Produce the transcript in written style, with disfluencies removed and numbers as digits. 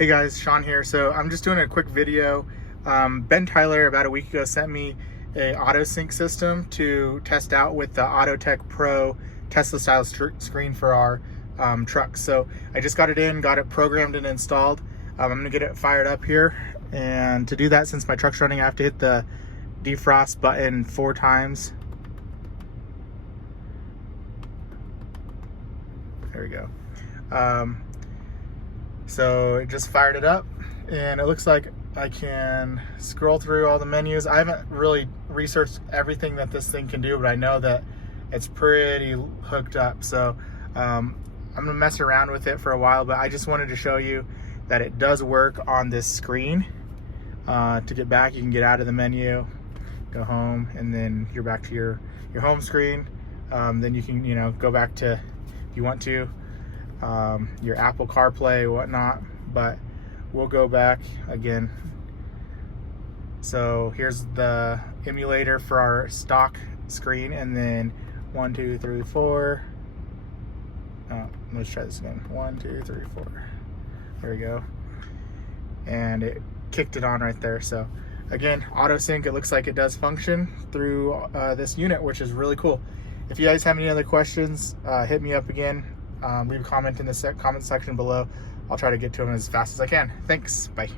Hey guys, Sean here. So I'm just doing a quick video. Ben Tyler about a week ago sent me a AutoSync system to test out with the AutoTec Pro Tesla style screen for our truck. So I just got it in, got it programmed and installed. I'm gonna get it fired up here. And to do that, since my truck's running, I have to hit the defrost button 4 times. There we go. So it just fired it up, and it looks like I can scroll through all the menus. I haven't really researched everything that this thing can do, but I know that it's pretty hooked up. So I'm gonna mess around with it for a while, but I just wanted to show you that it does work on this screen. To get back, you can get out of the menu, go home, and then you're back to your home screen. Then you can go back to, if you want to, your Apple CarPlay, whatnot, but we'll go back again. So here's the emulator for our stock screen, and then 1, 2, 3, 4. Let's try this again. 1, 2, 3, 4. There we go. And it kicked it on right there. So again, AutoSync, it looks like it does function through this unit, which is really cool. If you guys have any other questions, hit me up again. Leave a comment in the comment section below. I'll try to get to them as fast as I can. Thanks. Bye.